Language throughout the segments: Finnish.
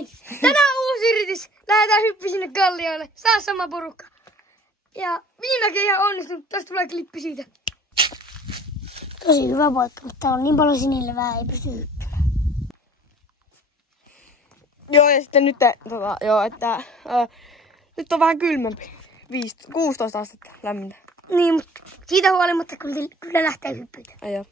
niin, tänään uusi yritys. Lähdetään hyppi sinne kallioille. Saa sama porukka. Ja viimekin ihan onnistunut. Tästä tulee klippi siitä. Tosi hyvä paikka, mutta täällä on niin paljon sinilevää, ei pysty hyppimään. Joo, ja sitten nyt, nyt on vähän kylmempi. 16 astetta lämmintä. Niin, mutta siitä huolimatta kyllä lähtee hyppyitä. Joo.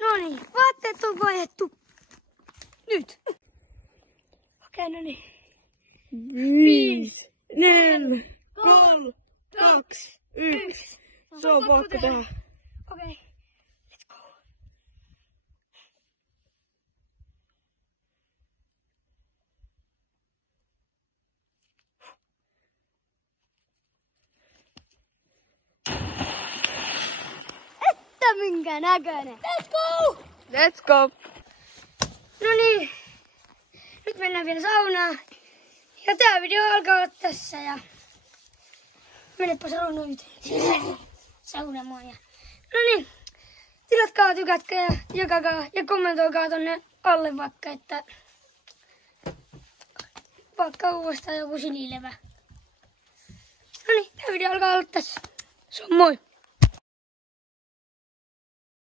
Noniin, vaatteet on vaihdettu. Nyt. Okei, noniin. 5, 4, 3, 2, 1. Se on pakko tehdä. Okei, let's go. Että minkä näköinen. Let's go! Let's go! Noniin, nyt mennään vielä saunaan. Ja tää video alkaa olla tässä ja menepä saunaan yhteen. Saunamaan ja... Noniin, tilatkaa, tykätkää ja jakakaa ja kommentoikaa tonne alle vaikka, että... Vaikka uudestaan joku sinilevä. Noniin, tää video alkaa olla tässä. Se on moi!